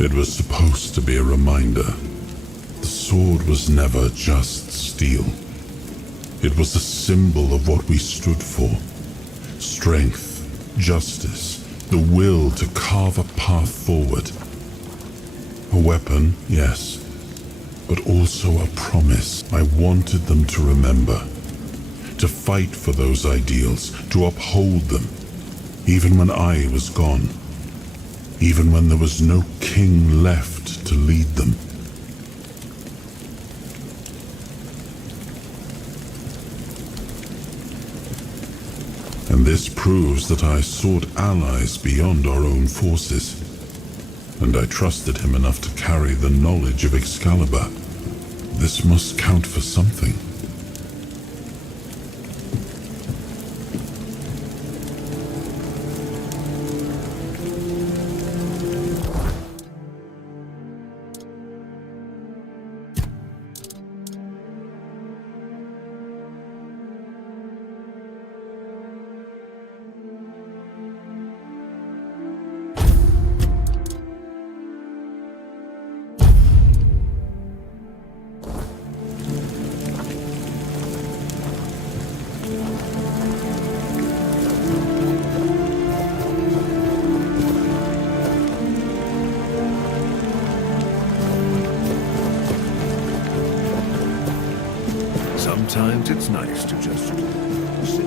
It was supposed to be a reminder. The sword was never just steel. It was a symbol of what we stood for. Strength, justice, the will to carve a path forward. A weapon, yes, but also a promise. I wanted them to remember, to fight for those ideals, to uphold them, even when I was gone, even when there was no king left to lead them. And this proves that I sought allies beyond our own forces, and I trusted him enough to carry the knowledge of Excalibur. This must count for something. Sometimes it's nice to just sit.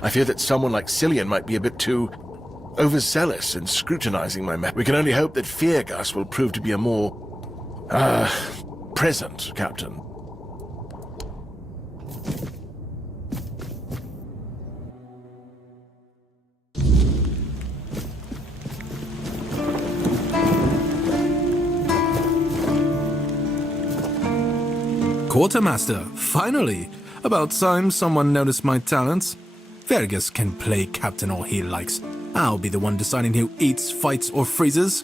I fear that someone like Cillian might be a bit too overzealous in scrutinizing my map. We can only hope that Feargus will prove to be a more, present captain. Quartermaster, finally! About time someone noticed my talents. Fergus can play captain all he likes. I'll be the one deciding who eats, fights, or freezes.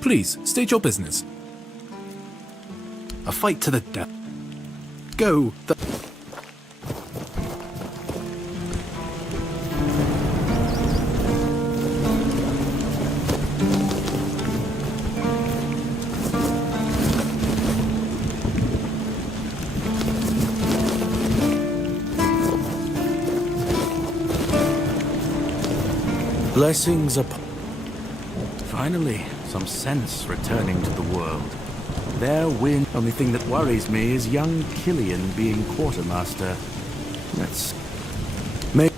Please, state your business. A fight to the death. Go the... Blessings upon... Finally, some sense returning to the world. Their win. Only thing that worries me is young Cillian being quartermaster. Let's... make...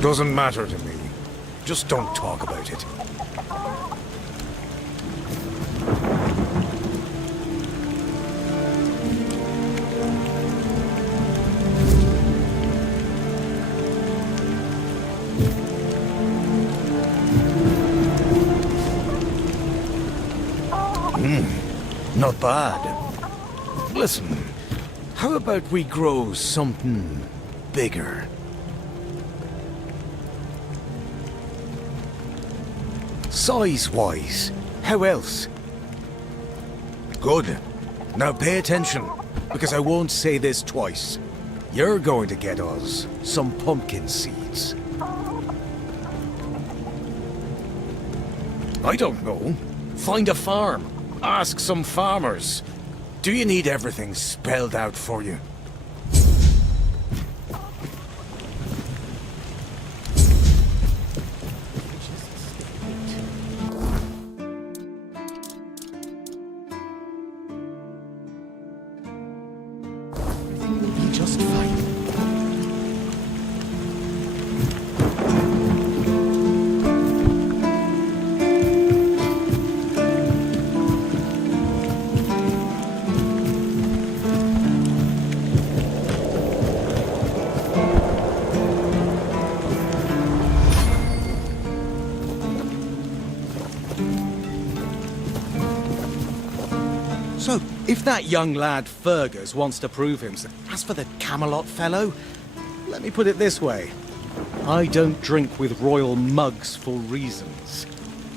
Doesn't matter to me. Just don't talk about it. bad. Listen, how about we grow something bigger? Size-wise, how else? Good. Now pay attention, because I won't say this twice. You're going to get us some pumpkin seeds. I don't know. Find a farm. Ask some farmers. Do you need everything spelled out for you? Everything will be just fine. So, if that young lad Fergus wants to prove himself, as for the Camelot fellow, let me put it this way. I don't drink with royal mugs for reasons.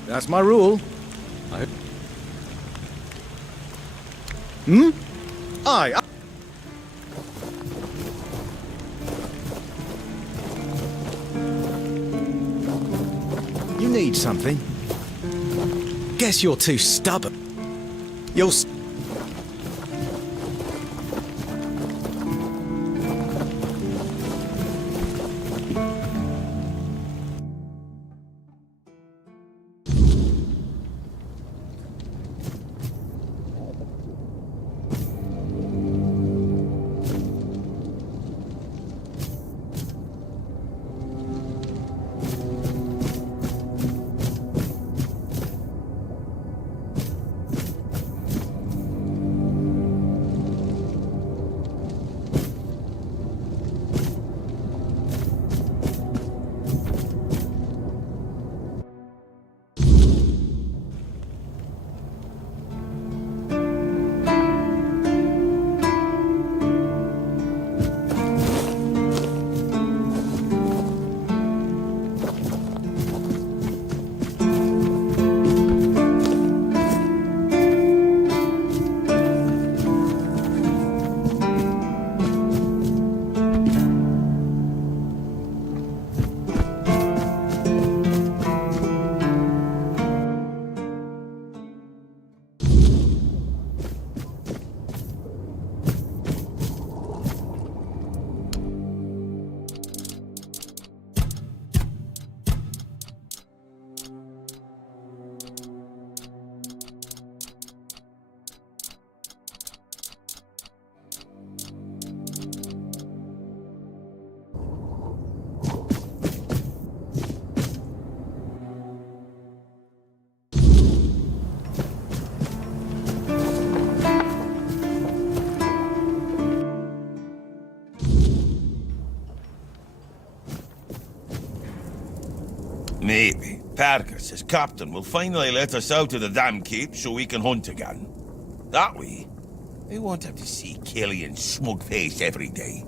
That's my rule. Aye. You need something? Guess you're too stubborn. You'll... Maybe. Fergus, as captain, will finally let us out of the damn cape so we can hunt again. That way, we won't have to see Killian's smug face every day.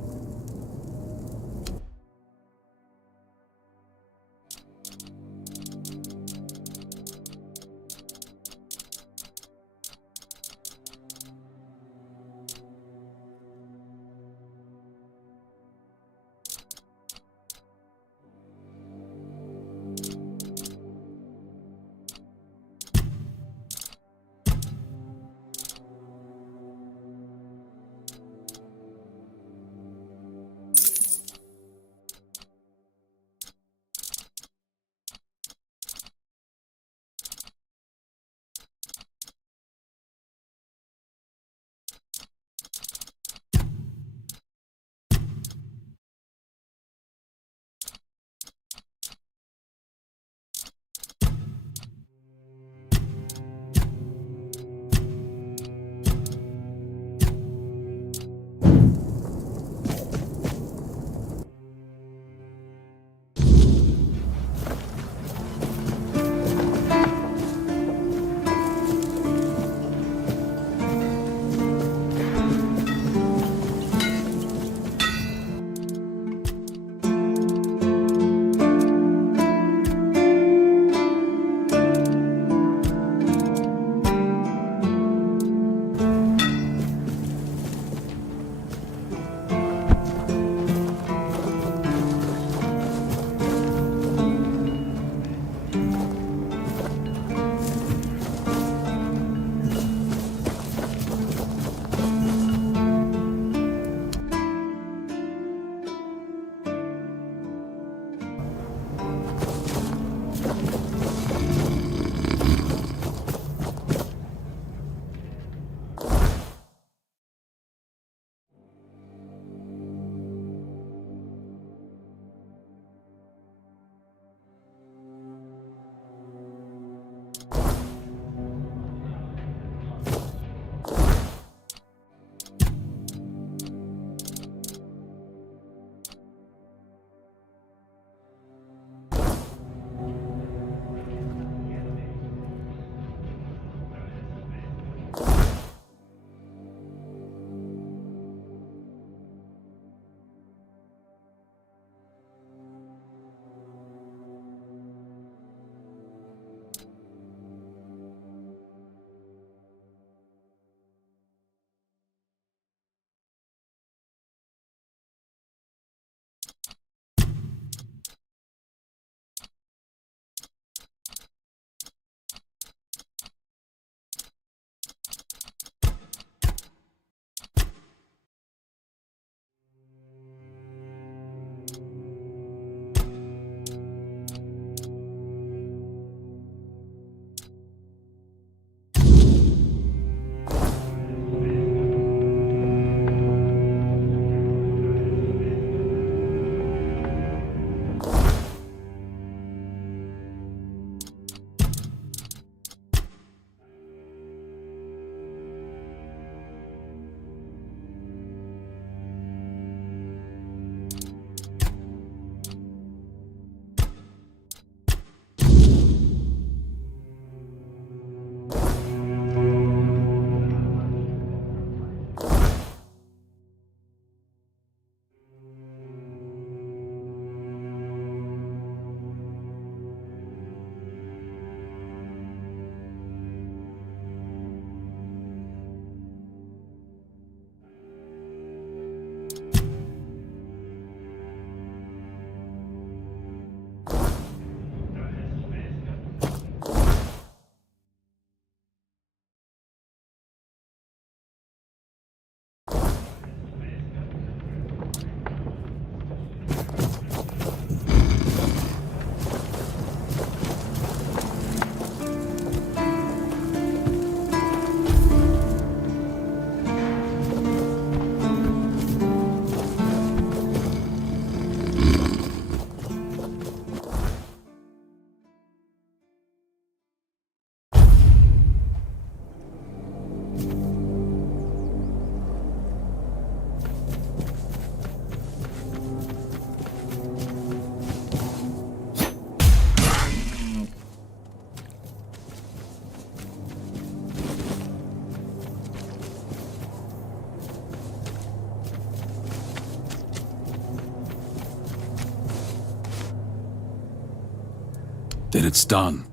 it's done.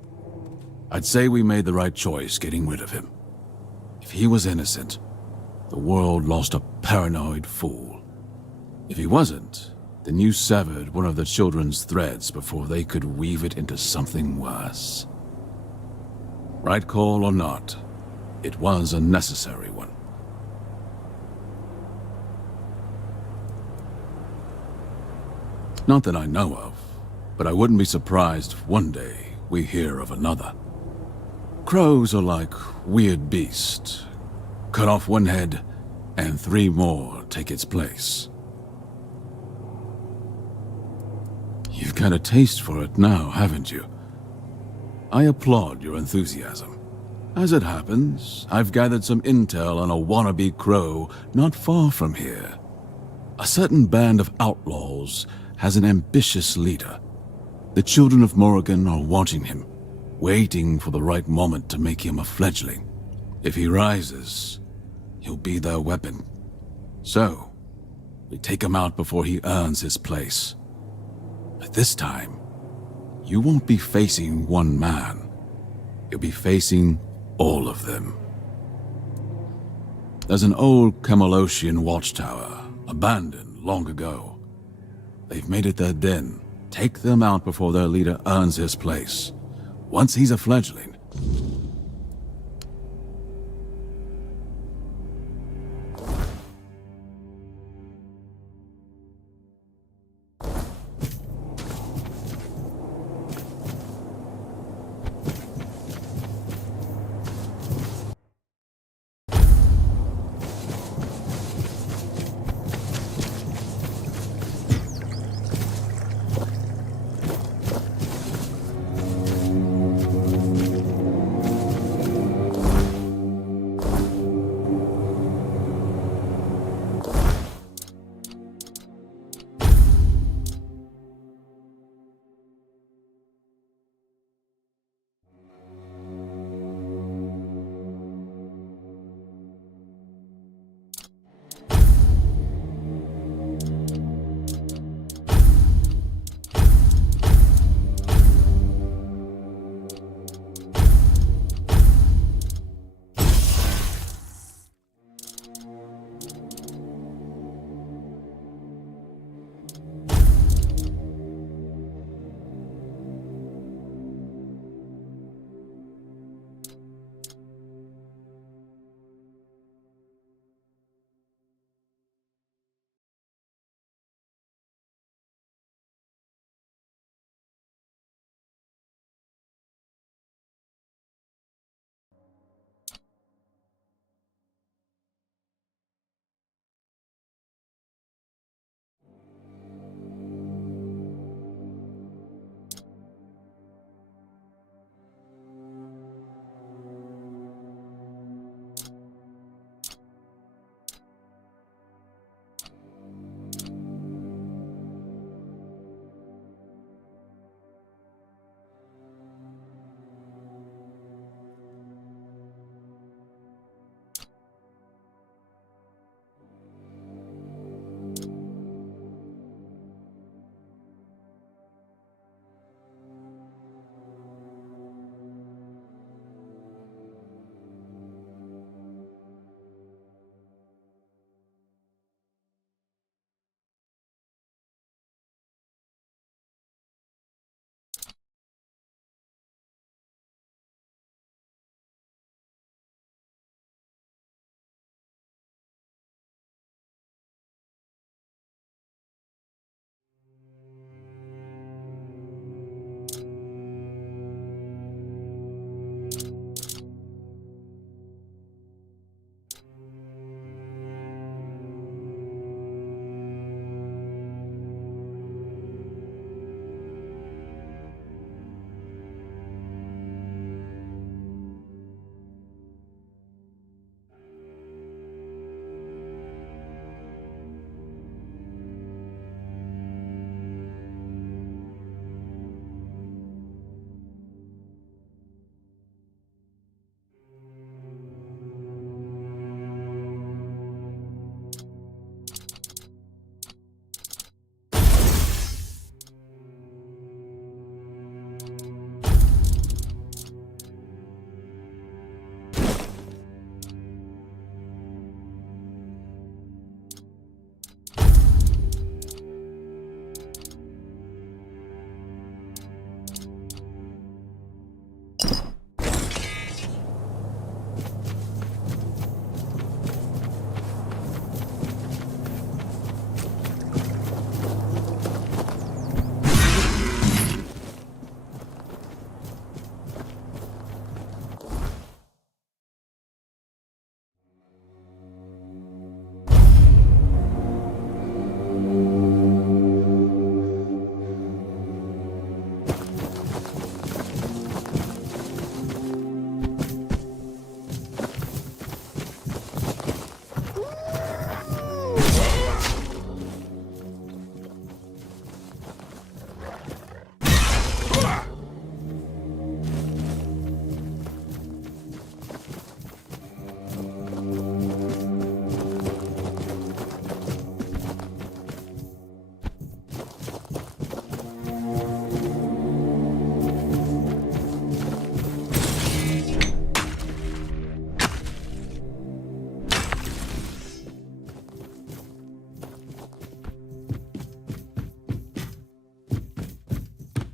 I'd say we made the right choice getting rid of him. If he was innocent, the world lost a paranoid fool. If he wasn't, then you severed one of the children's threads before they could weave it into something worse. Right call or not, it was a necessary one. Not that I know of, but I wouldn't be surprised if one day we hear of another. Crows are like weird beasts. Cut off one head, and 3 more take its place. You've got a taste for it now, haven't you? I applaud your enthusiasm. As it happens, I've gathered some intel on a wannabe crow not far from here. A certain band of outlaws has an ambitious leader. The children of Morrigan are watching him, waiting for the right moment to make him a fledgling. If he rises, he'll be their weapon. So, we take him out before he earns his place. But this time, you won't be facing one man. You'll be facing all of them. There's an old Camelosian watchtower, abandoned long ago. They've made it their den. Take them out before their leader earns his place. Once he's a fledgling,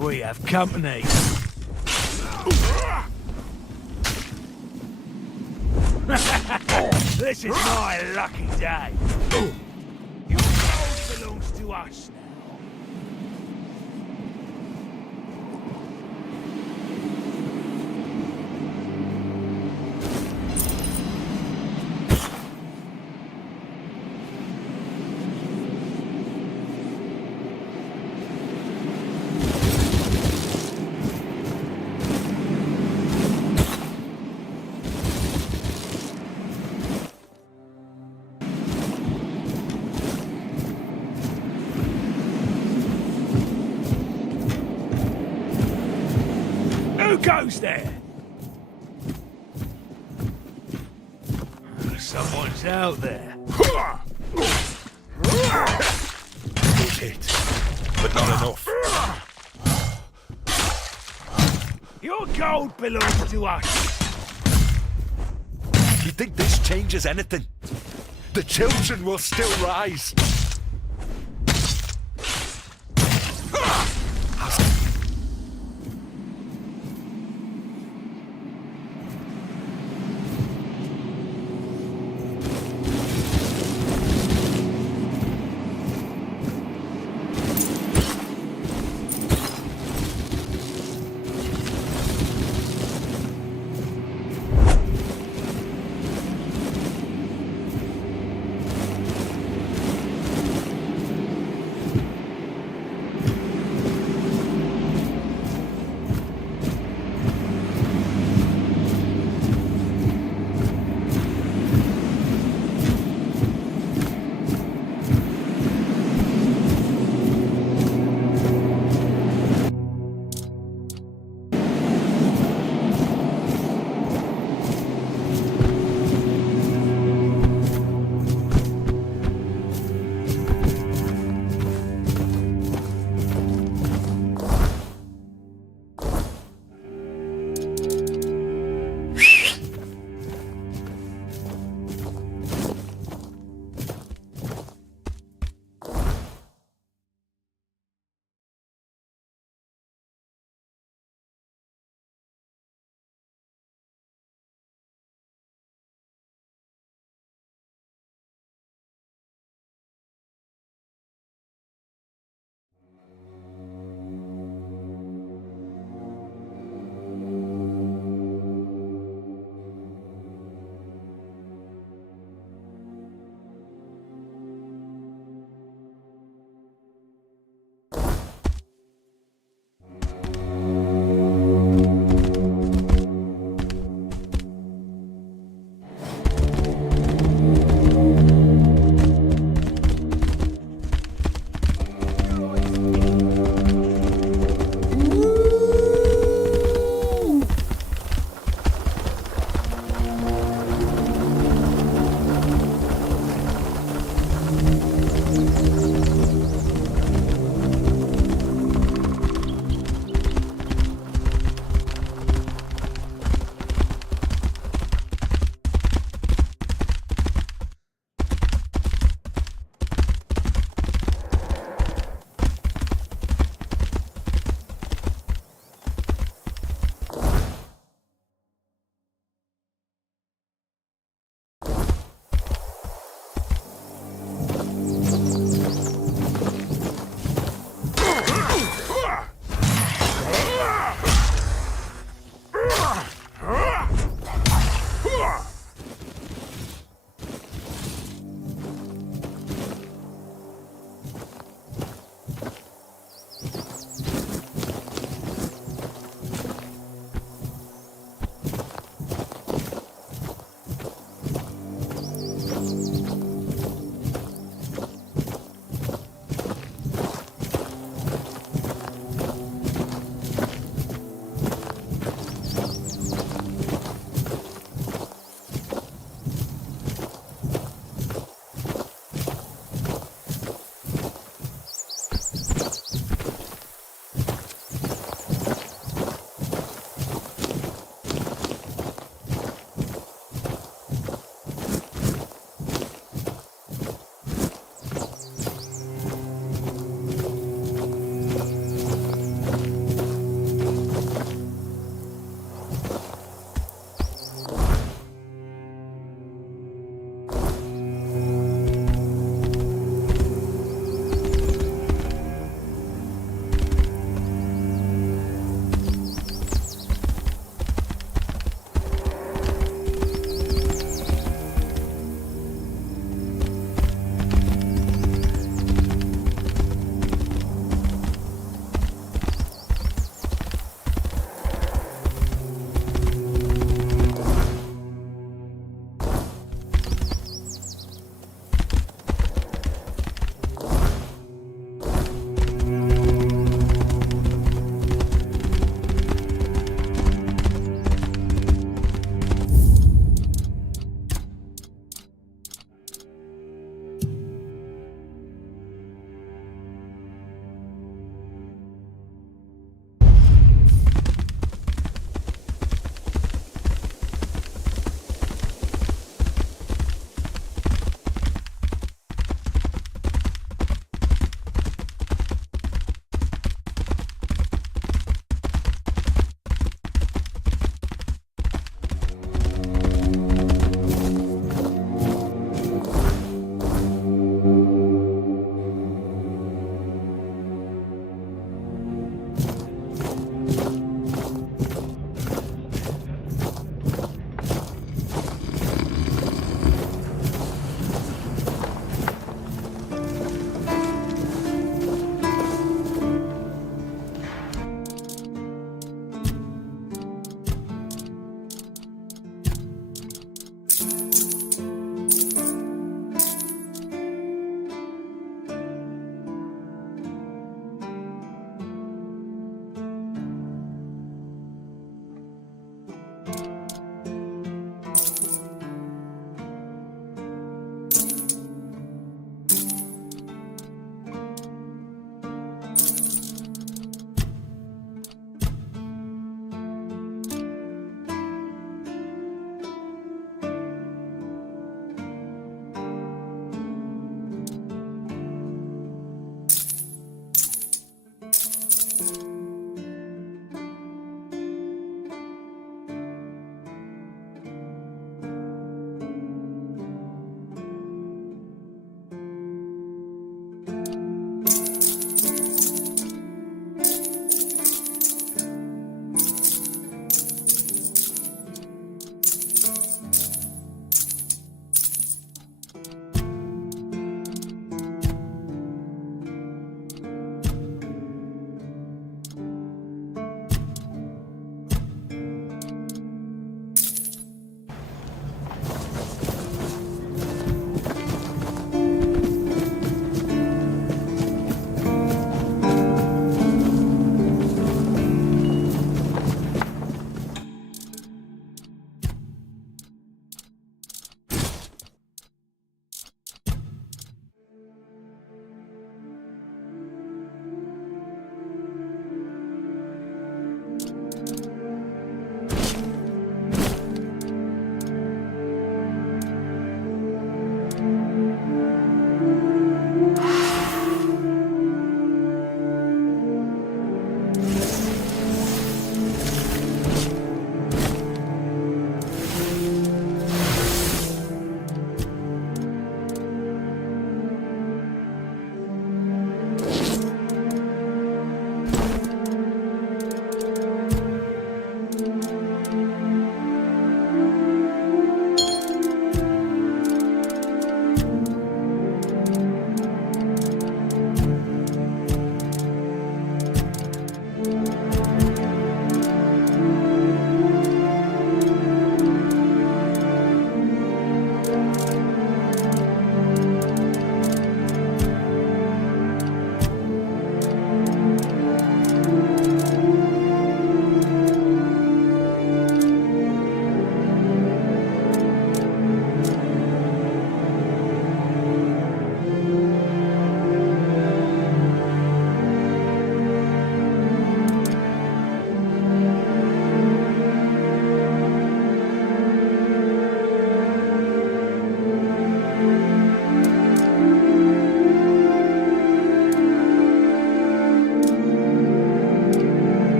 We have company. This is my lucky day. Your gold belongs to us now. Who goes there? Someone's out there. Good hit, but not enough. Your gold belongs to us. You think this changes anything? The children will still rise.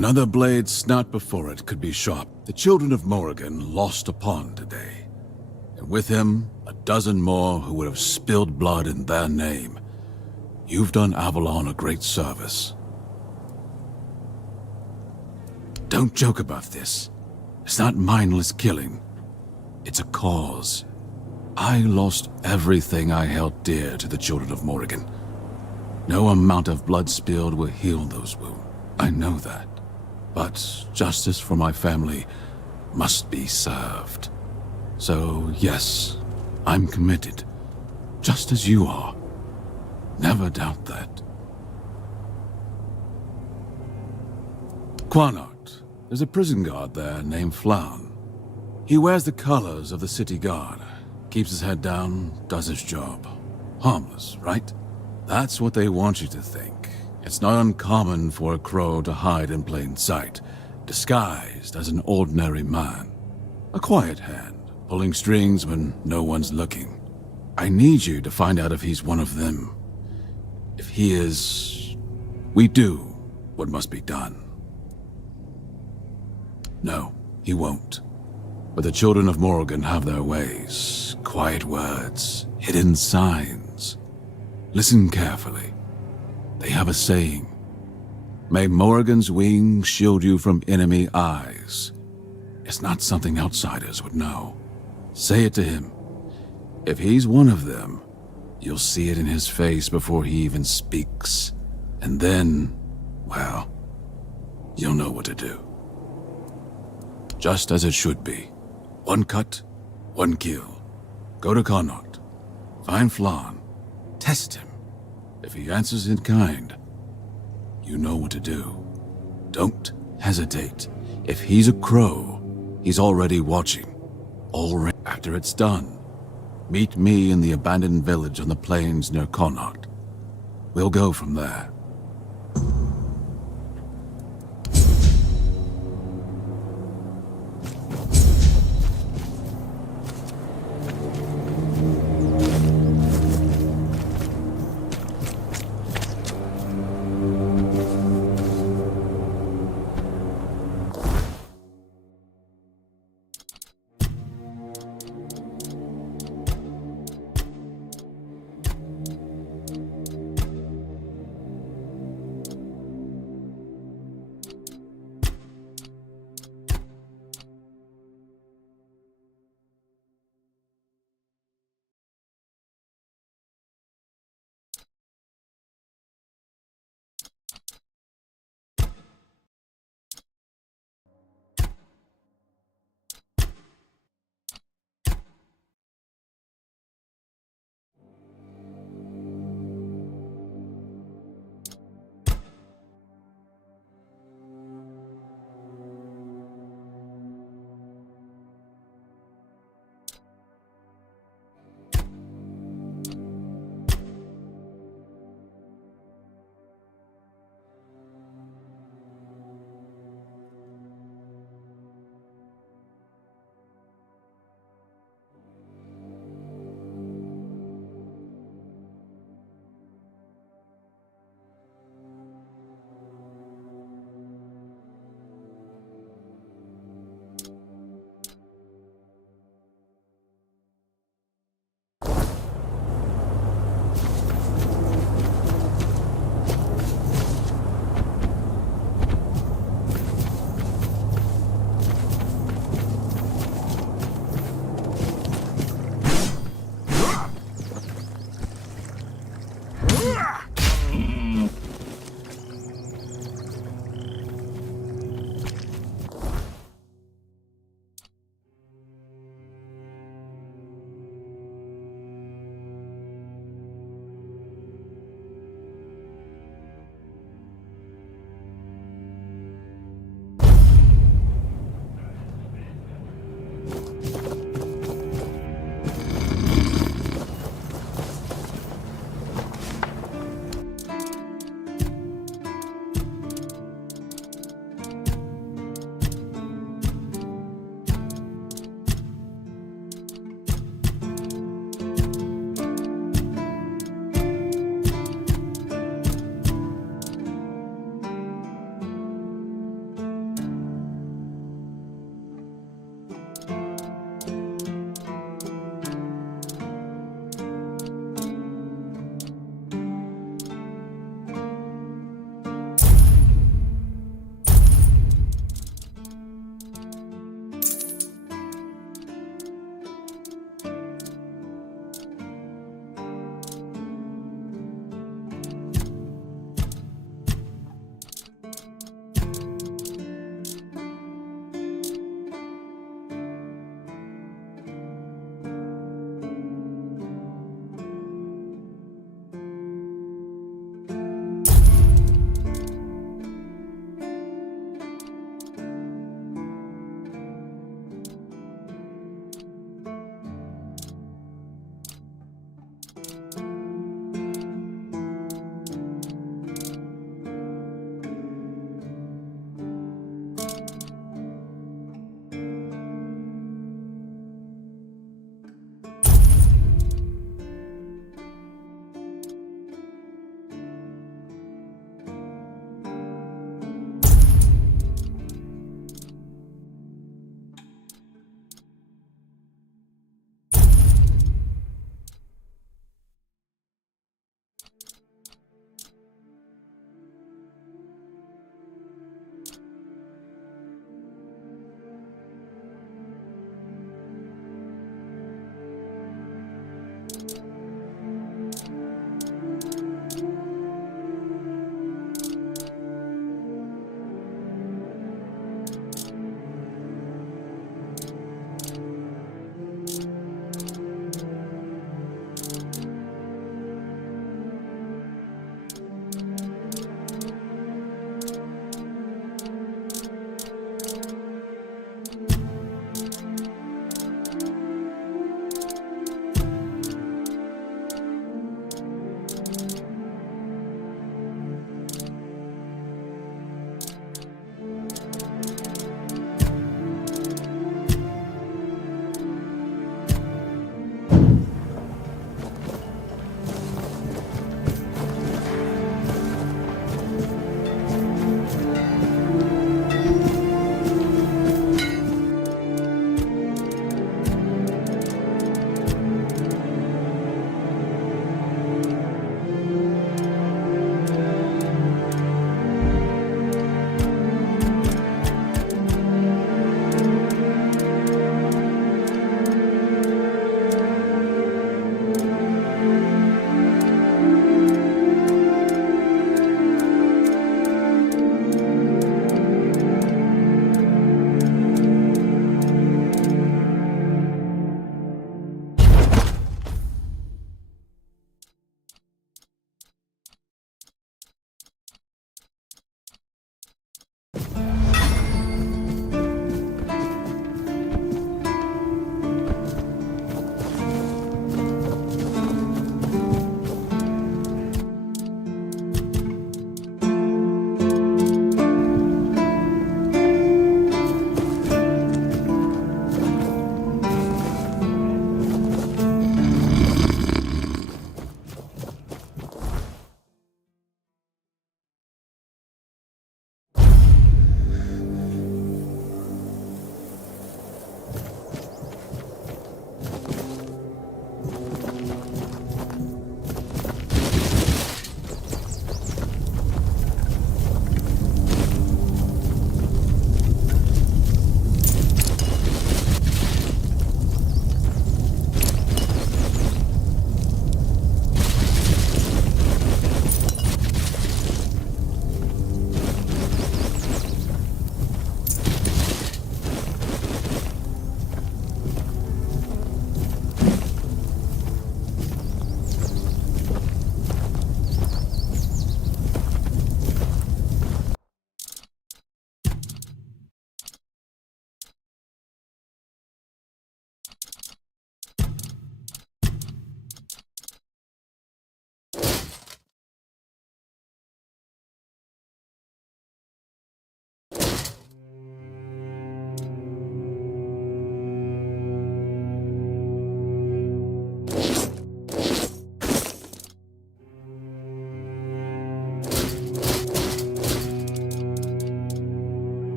Another blade snapped before it could be sharp. The children of Morrigan lost a pawn today. And with him, a dozen more who would have spilled blood in their name. You've done Avalon a great service. Don't joke about this. It's not mindless killing. It's a cause. I lost everything I held dear to the children of Morrigan. No amount of blood spilled will heal those wounds. I know that. But justice for my family must be served. So, yes, I'm committed. Just as you are. Never doubt that. Quanart, there's a prison guard there named Flaun. He wears the colors of the city guard. Keeps his head down, does his job. Harmless, right? That's what they want you to think. It's not uncommon for a crow to hide in plain sight, disguised as an ordinary man. A quiet hand, pulling strings when no one's looking. I need you to find out if he's one of them. If he is, we do what must be done. No, he won't. But the children of Morrigan have their ways. Quiet words, hidden signs. Listen carefully. They have a saying. May Morrigan's wings shield you from enemy eyes. It's not something outsiders would know. Say it to him. If he's one of them, you'll see it in his face before he even speaks. And then, well, you'll know what to do. Just as it should be. One cut, one kill. Go to Connaught. Find Flaun. Test him. If he answers in kind, you know what to do. Don't hesitate. If he's a crow, he's already watching. Already. After it's done, meet me in the abandoned village on the plains near Connaught. We'll go from there.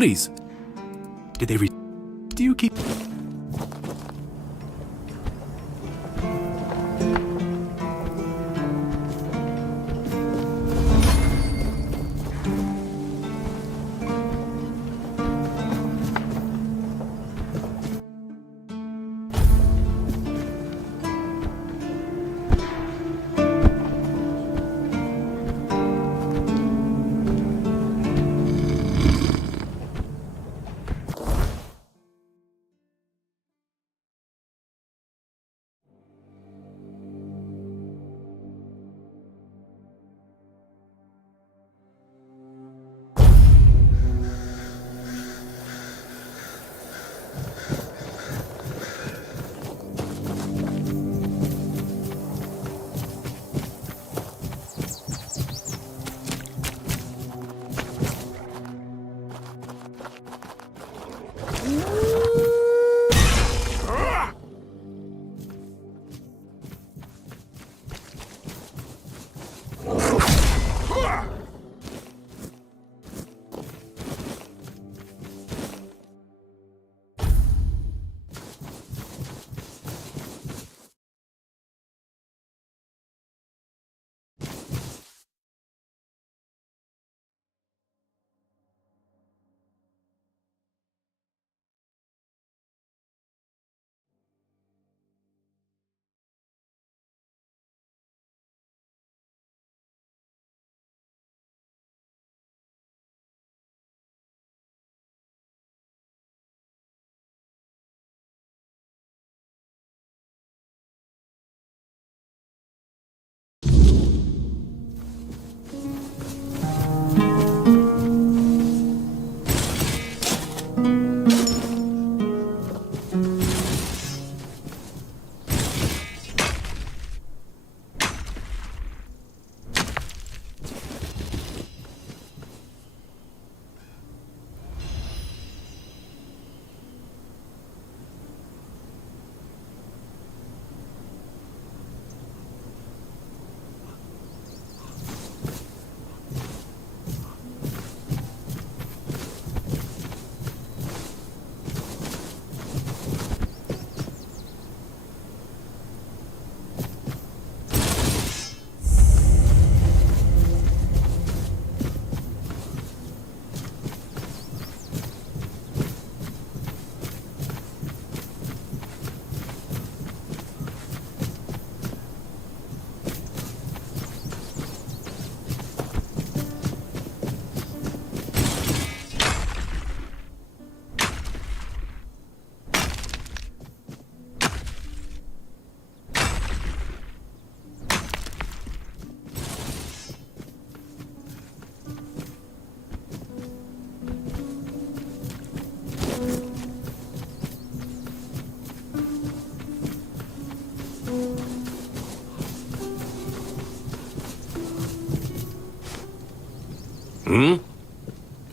Please. Did they Do you keep...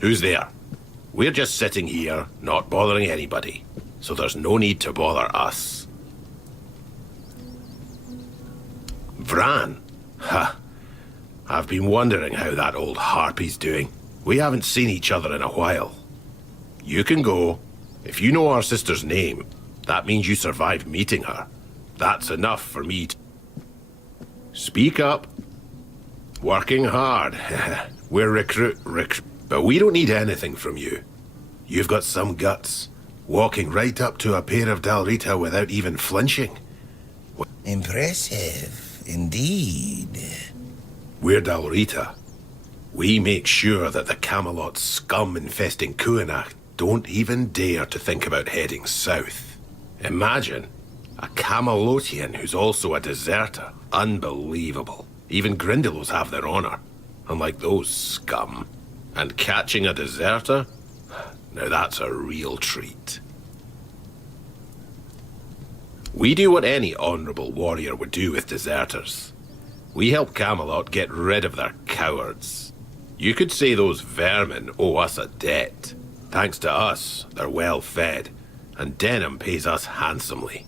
Who's there? We're just sitting here, not bothering anybody, so there's no need to bother us. Vran? Ha! I've been wondering how that old harpy's doing. We haven't seen each other in a while. You can go. If you know our sister's name, that means you survived meeting her. That's enough for me to... Speak up. Working hard. We're recruit... But we don't need anything from you. You've got some guts. Walking right up to a pair of Dalrita without even flinching. Impressive, indeed. We're Dalrita. We make sure that the Camelot scum infesting Kuanach don't even dare to think about heading south. Imagine a Camelotian who's also a deserter. Unbelievable. Even Grindylows have their honor, unlike those scum. And catching a deserter? Now that's a real treat. We do what any honorable warrior would do with deserters. We help Camelot get rid of their cowards. You could say those vermin owe us a debt. Thanks to us, they're well fed, and Denham pays us handsomely.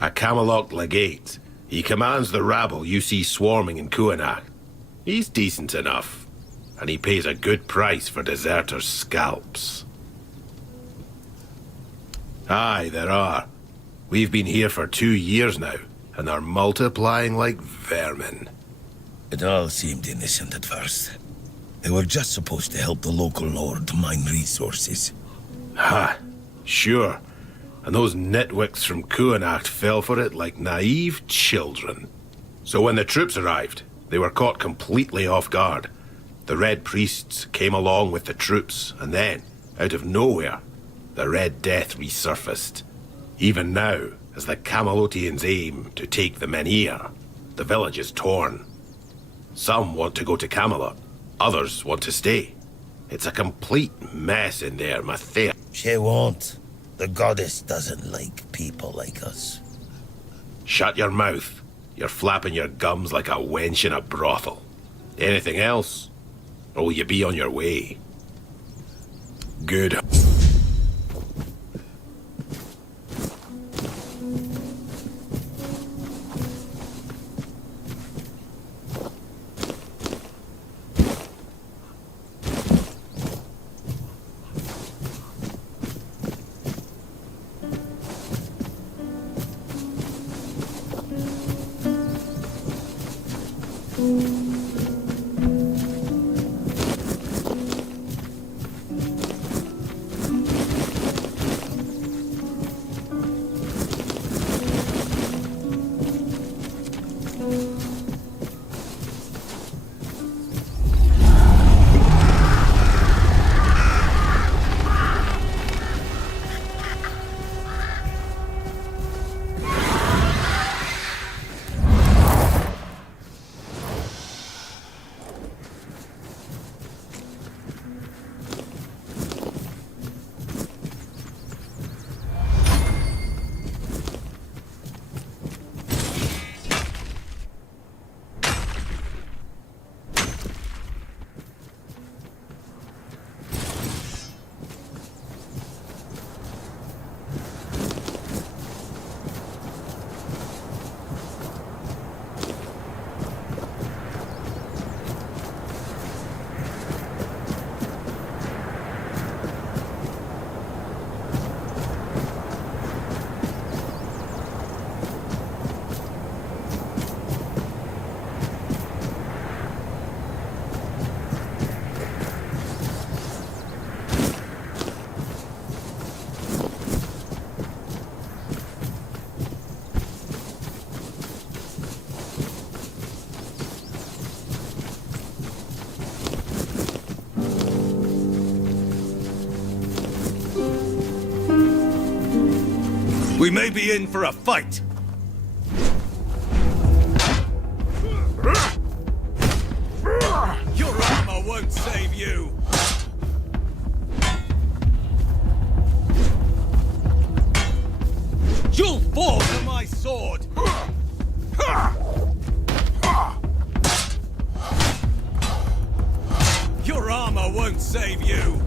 A Camelot legate. He commands the rabble you see swarming in Kuanach. He's decent enough. and he pays a good price for deserters' scalps. Aye, there are. We've been here for 2 years now, and they're multiplying like vermin. It all seemed innocent at first. They were just supposed to help the local lord mine resources. Ha, sure. And those nitwicks from Kuanacht fell for it like naive children. So when the troops arrived, they were caught completely off guard. The Red Priests came along with the troops, and then, out of nowhere, the Red Death resurfaced. Even now, as the Camelotians aim to take the Menhir, the village is torn. Some want to go to Camelot, others want to stay. It's a complete mess in there, Mathea. She won't. The goddess doesn't like people like us. Shut your mouth. You're flapping your gums like a wench in a brothel. Anything else? Or will you be on your way? Good. We may be in for a fight. Your armor won't save you. You'll fall to my sword. Your armor won't save you.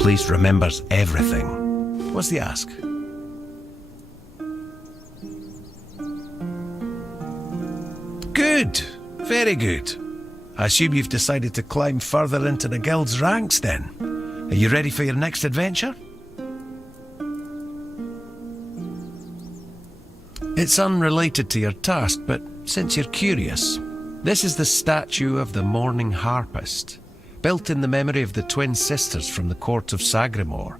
place remembers everything. What's the ask? Good. Very good. I assume you've decided to climb further into the guild's ranks then. Are you ready for your next adventure? It's unrelated to your task, but since you're curious, this is the statue of the Morning Harpist, built in the memory of the twin sisters from the court of Sagramore,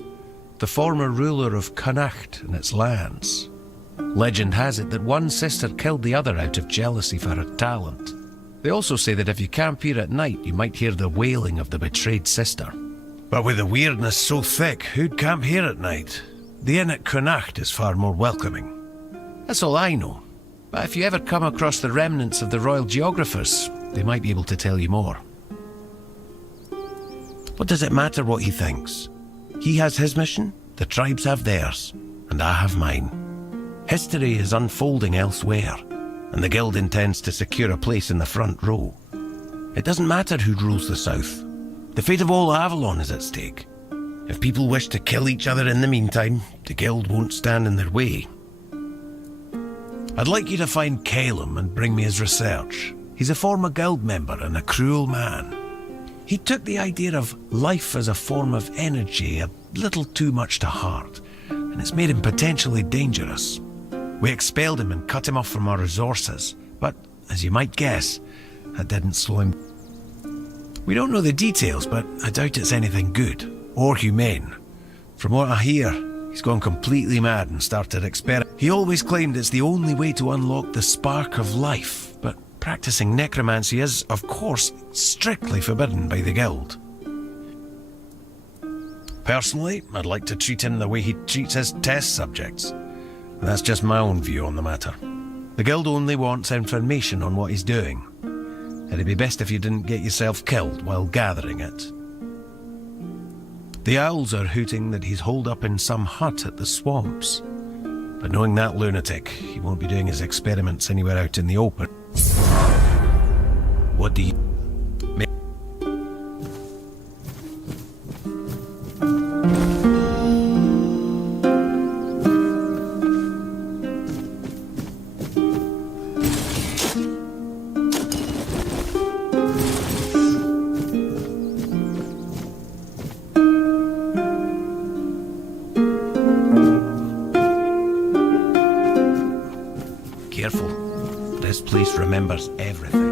the former ruler of Connacht and its lands. Legend has it that one sister killed the other out of jealousy for her talent. They also say that if you camp here at night, you might hear the wailing of the betrayed sister. But with the weirdness so thick, who'd camp here at night? The inn at Connacht is far more welcoming. That's all I know. But if you ever come across the remnants of the royal geographers, they might be able to tell you more. What does it matter what he thinks? He has his mission, the tribes have theirs, and I have mine. History is unfolding elsewhere, and the guild intends to secure a place in the front row. It doesn't matter who rules the south. The fate of all Avalon is at stake. If people wish to kill each other in the meantime, the guild won't stand in their way. I'd like you to find Calum and bring me his research. He's a former guild member and a cruel man. He took the idea of life as a form of energy a little too much to heart, and it's made him potentially dangerous. We expelled him and cut him off from our resources, but, as you might guess, that didn't slow him. We don't know the details, but I doubt it's anything good, or humane. From what I hear, he's gone completely mad and started experimenting. He always claimed it's the only way to unlock the spark of life, but practicing necromancy is, of course, strictly forbidden by the guild. Personally, I'd like to treat him the way he treats his test subjects. That's just my own view on the matter. The guild only wants information on what he's doing. It'd be best if you didn't get yourself killed while gathering it. The owls are hooting that he's holed up in some hut at the swamps. But knowing that lunatic, he won't be doing his experiments anywhere out in the open. What do you... Careful. This place remembers everything.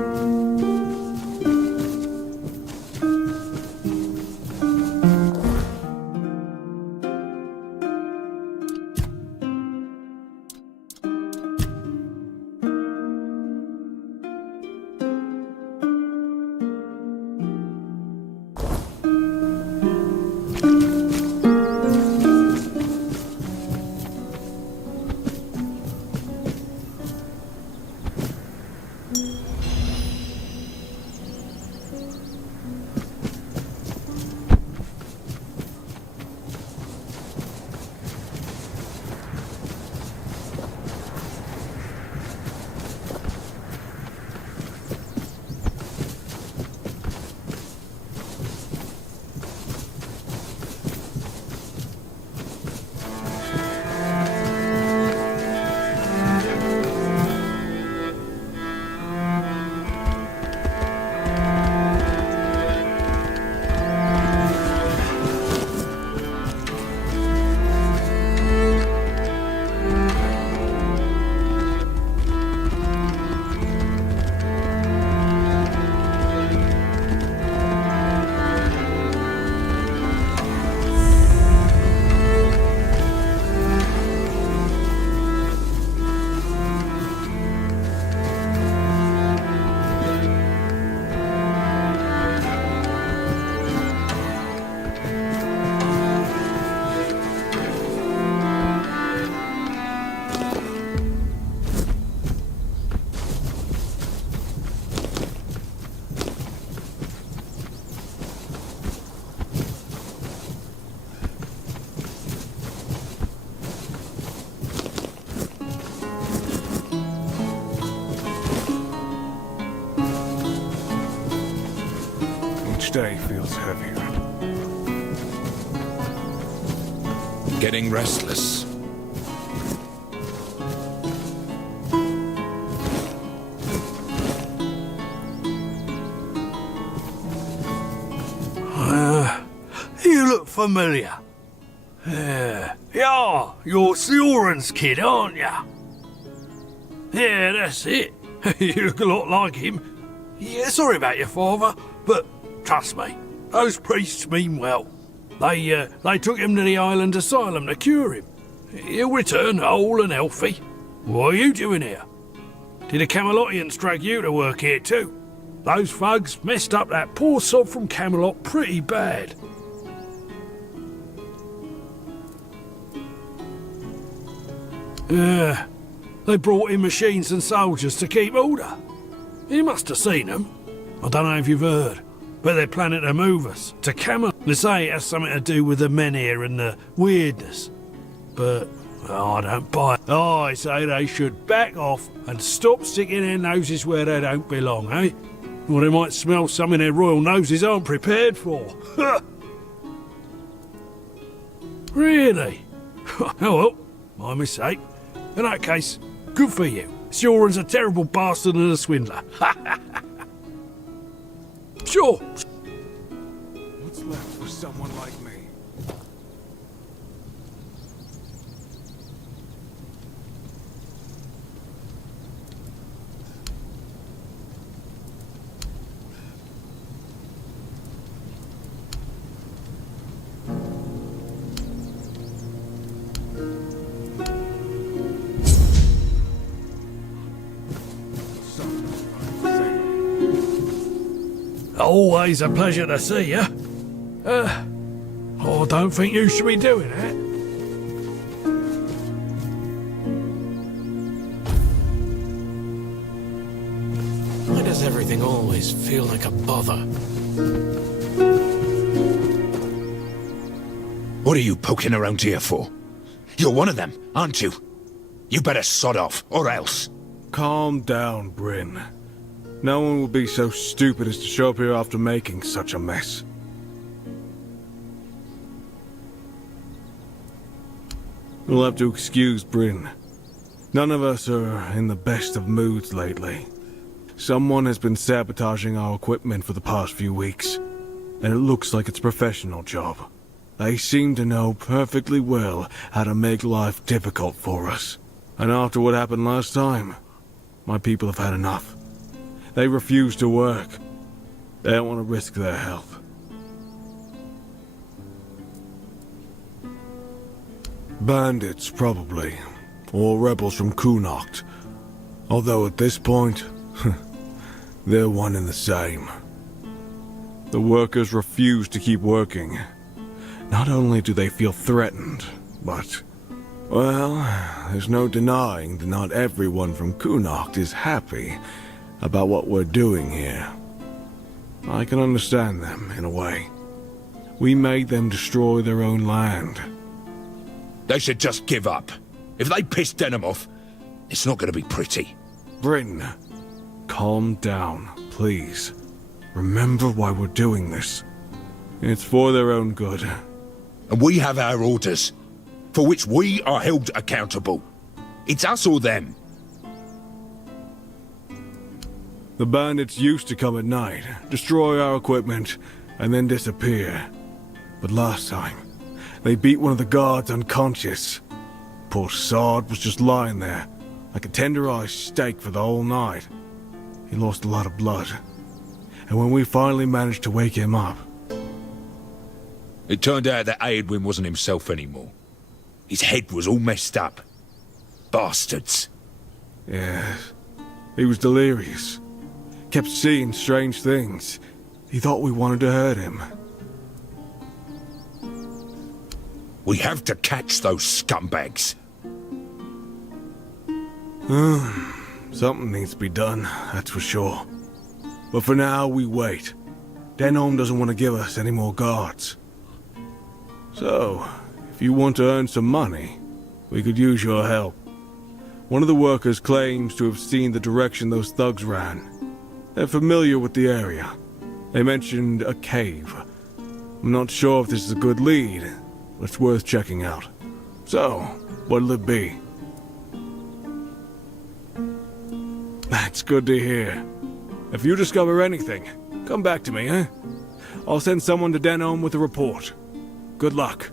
Each day feels heavier. getting restless. You look familiar. Yeah, you're Sioran's kid, aren't ya? Yeah, that's it. You look a lot like him. Yeah, sorry about your father, but trust me, those priests mean well. They took him to the island asylum to cure him. He'll return whole and healthy. What are you doing here? Did the Camelotians drag you to work here too? Those thugs messed up that poor sod from Camelot pretty bad. They brought in machines and soldiers to keep order. You must have seen them. I don't know if you've heard, but they're planning to move us to Camelot. They say it has something to do with the men here and the weirdness. But I don't buy it. I say they should back off and stop sticking their noses where they don't belong, eh? Or they might smell something their royal noses aren't prepared for. Really? Oh well, my mistake. In that case, good for you. Sioran's a terrible bastard and a swindler. Sure. What's left for someone like me? Always a pleasure to see you. I don't think you should be doing that. Why does everything always feel like a bother? What are you poking around here for? You're one of them, aren't you? You better sod off, or else. Calm down, Bryn. No one would be so stupid as to show up here after making such a mess. You'll have to excuse Bryn. None of us are in the best of moods lately. Someone has been sabotaging our equipment for the past few weeks, and it looks like it's a professional job. They seem to know perfectly well how to make life difficult for us. And after what happened last time, my people have had enough. They refuse to work. They don't want to risk their health. Bandits, probably. Or rebels from Kunokt. Although at this point, they're one and the same. The workers refuse to keep working. Not only do they feel threatened, but... well, there's no denying that not everyone from Kunokt is happy about what we're doing here. I can understand them, in a way. We made them destroy their own land. They should just give up. If they piss Denham off, it's not going to be pretty. Bryn, calm down, please. Remember why we're doing this. It's for their own good. And we have our orders, for which we are held accountable. It's us or them. The bandits used to come at night, destroy our equipment, and then disappear. But last time, they beat one of the guards unconscious. Poor sod was just lying there, like a tenderized steak for the whole night. He lost a lot of blood. And when we finally managed to wake him up... it turned out that Aedwin wasn't himself anymore. His head was all messed up. Bastards. Yes, he was delirious. Kept seeing strange things. He thought we wanted to hurt him. We have to catch those scumbags. Something needs to be done, that's for sure. But for now, we wait. Denholm doesn't want to give us any more guards. So, if you want to earn some money, we could use your help. One of the workers claims to have seen the direction those thugs ran. They're familiar with the area. They mentioned a cave. I'm not sure if this is a good lead, but it's worth checking out. So, what'll it be? That's good to hear. If you discover anything, come back to me, eh? I'll send someone to Denholm with a report. Good luck.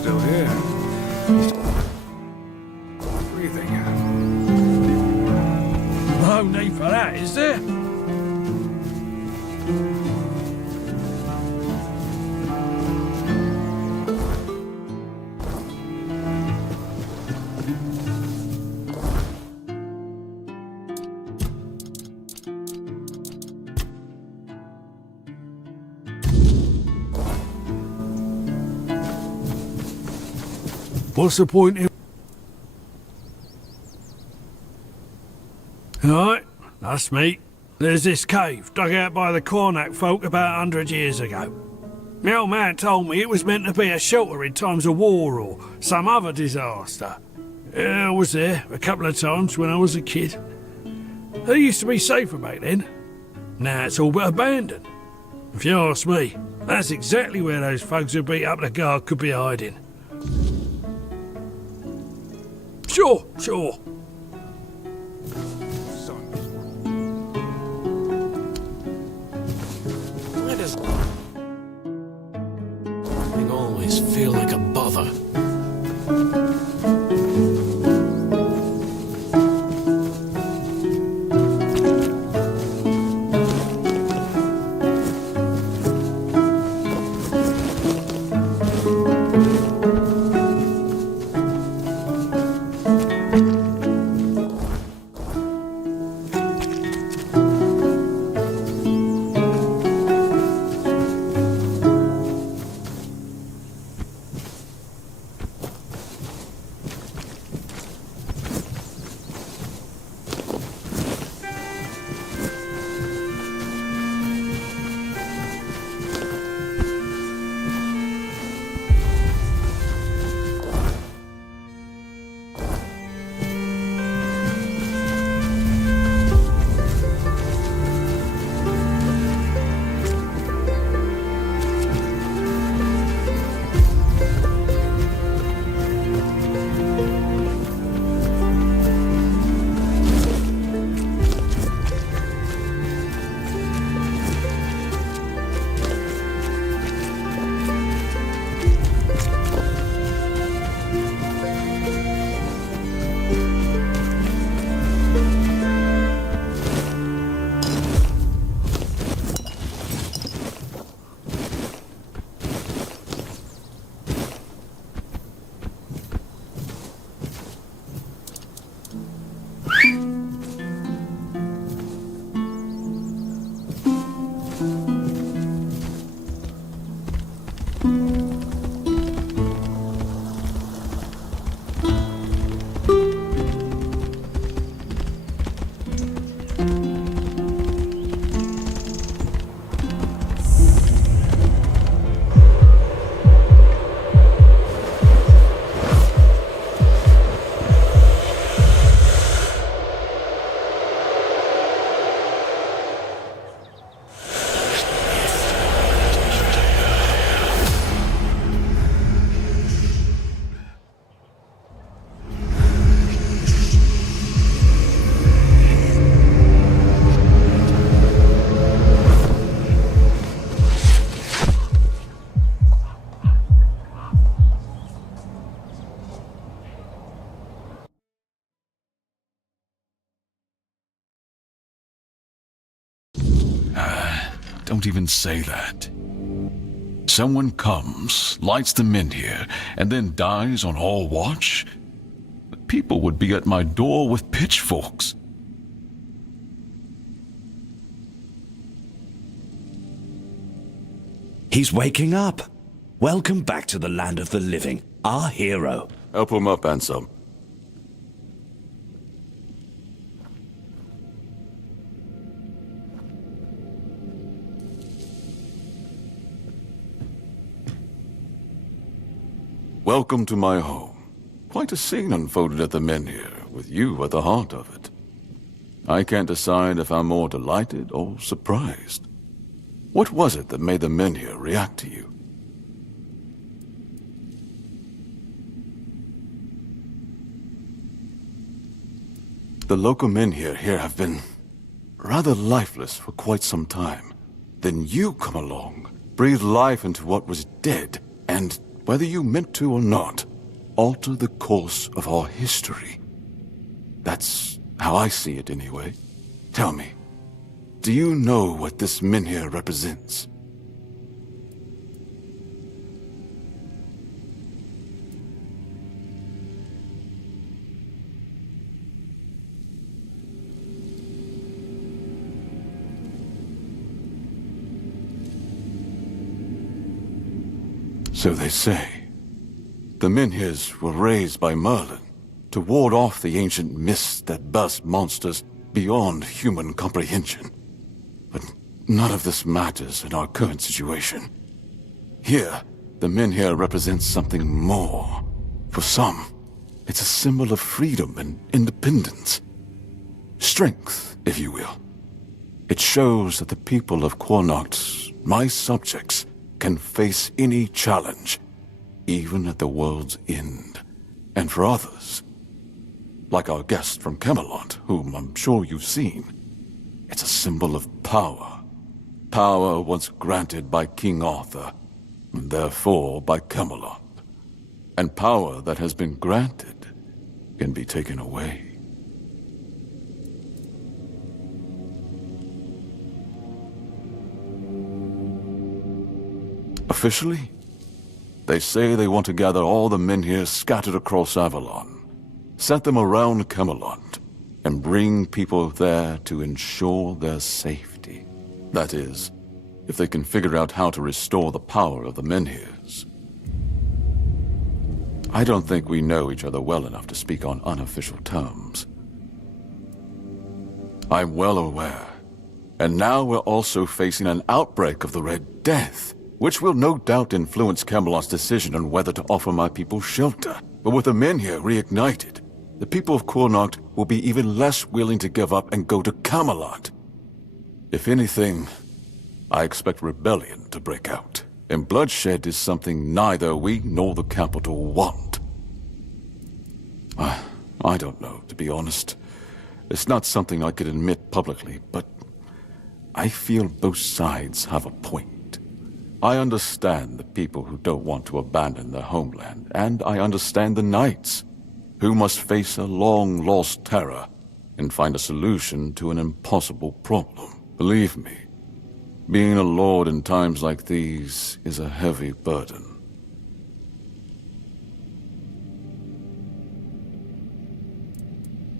Still here. Breathing. No need for that, is there? What's the point in... Right, that's me. There's this cave, dug out by the Cornac folk about 100 years ago. My old man told me it was meant to be a shelter in times of war or some other disaster. I was there a couple of times when I was a kid. It used to be safer back then. Now it's all but abandoned. If you ask me, that's exactly where those folks who beat up the guard could be hiding. Sure. Why does everything always feel like a bother? Don't even say that. Someone comes, lights them in here, and then dies on all watch? People would be at my door with pitchforks. He's waking up. Welcome back to the land of the living, our hero. Help him up, Ansem. Welcome to my home. Quite a scene unfolded at the Menhir, with you at the heart of it. I can't decide if I'm more delighted or surprised. What was it that made the Menhir react to you? The local Menhir here have been rather lifeless for quite some time. Then you come along, breathe life into what was dead, and whether you meant to or not, alter the course of our history. That's how I see it anyway. Tell me, do you know what this Menhir represents? So they say. The Menhirs were raised by Merlin to ward off the ancient mists that burst monsters beyond human comprehension. But none of this matters in our current situation. Here, the Menhir represents something more. For some, it's a symbol of freedom and independence. Strength, if you will. It shows that the people of Quarnoct, my subjects, can face any challenge, even at the world's end. And for others, like our guest from Camelot, whom I'm sure you've seen, it's a symbol of power. Power once granted by King Arthur, and therefore by Camelot. And power that has been granted can be taken away. Officially, they say they want to gather all the Menhir scattered across Avalon, set them around Camelot, and bring people there to ensure their safety. That is, if they can figure out how to restore the power of the Menhirs. I don't think we know each other well enough to speak on unofficial terms. I'm well aware. And now we're also facing an outbreak of the Red Death, which will no doubt influence Camelot's decision on whether to offer my people shelter. But with the Menhir reignited, the people of Quarnoct will be even less willing to give up and go to Camelot. If anything, I expect rebellion to break out, and bloodshed is something neither we nor the capital want. I don't know, to be honest. It's not something I could admit publicly, but I feel both sides have a point. I understand the people who don't want to abandon their homeland, and I understand the knights, who must face a long-lost terror and find a solution to an impossible problem. Believe me, being a lord in times like these is a heavy burden.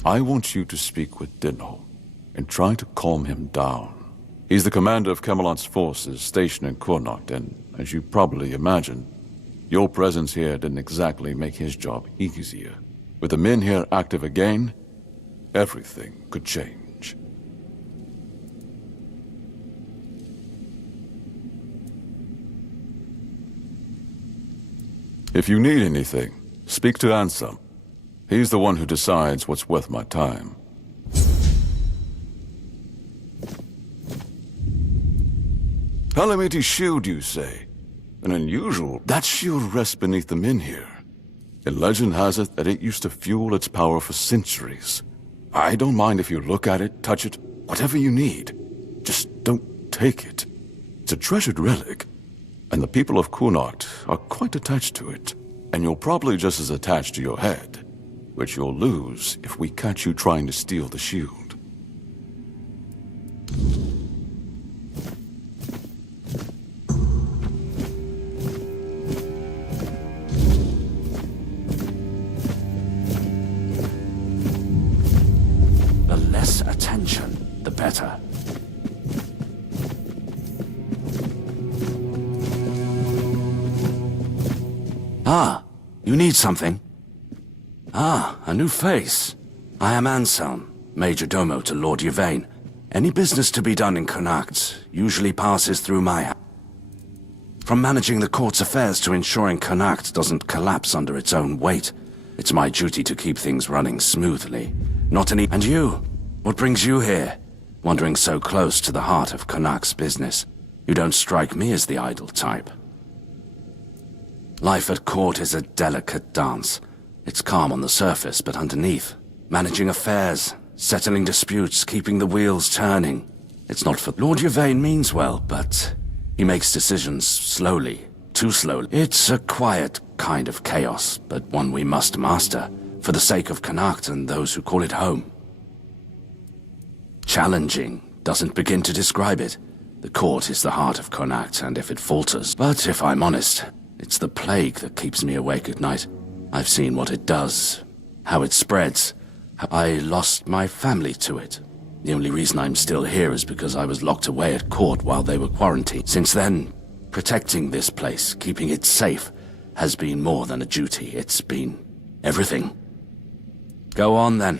I want you to speak with Dinho and try to calm him down. He's the commander of Camelot's forces stationed in Quarnoct, and as you probably imagine, your presence here didn't exactly make his job easier. With the Menhir active again, everything could change. If you need anything, speak to Ansem. He's the one who decides what's worth my time. Calamity shield, you say? An unusual. That shield rests beneath the Menhir. And legend has it that it used to fuel its power for centuries. I don't mind if you look at it, touch it, whatever you need. Just don't take it. It's a treasured relic, and the people of Quarnoct are quite attached to it. And you're probably just as attached to your head, which you'll lose if we catch you trying to steal the shield. less attention, the better. Ah, you need something? Ah, a new face. I am Anselm, Major Domo to Lord Yvain. Any business to be done in Connacht usually passes through my hand. From managing the court's affairs to ensuring Connacht doesn't collapse under its own weight, it's my duty to keep things running smoothly. Not any— And you? What brings you here? Wandering so close to the heart of Connacht's business. You don't strike me as the idle type. Life at court is a delicate dance. It's calm on the surface, but underneath, managing affairs, settling disputes, keeping the wheels turning. It's not for— Lord Yvain means well, but he makes decisions slowly, too slowly. It's a quiet kind of chaos, but one we must master, for the sake of Connacht and those who call it home. Challenging doesn't begin to describe it. The court is the heart of Connacht, and if it falters— But if I'm honest, it's the plague that keeps me awake at night. I've seen what it does, how it spreads. I lost my family to it. The only reason I'm still here is because I was locked away at court while they were quarantined. Since then, protecting this place, keeping it safe, has been more than a duty. It's been everything. Go on then.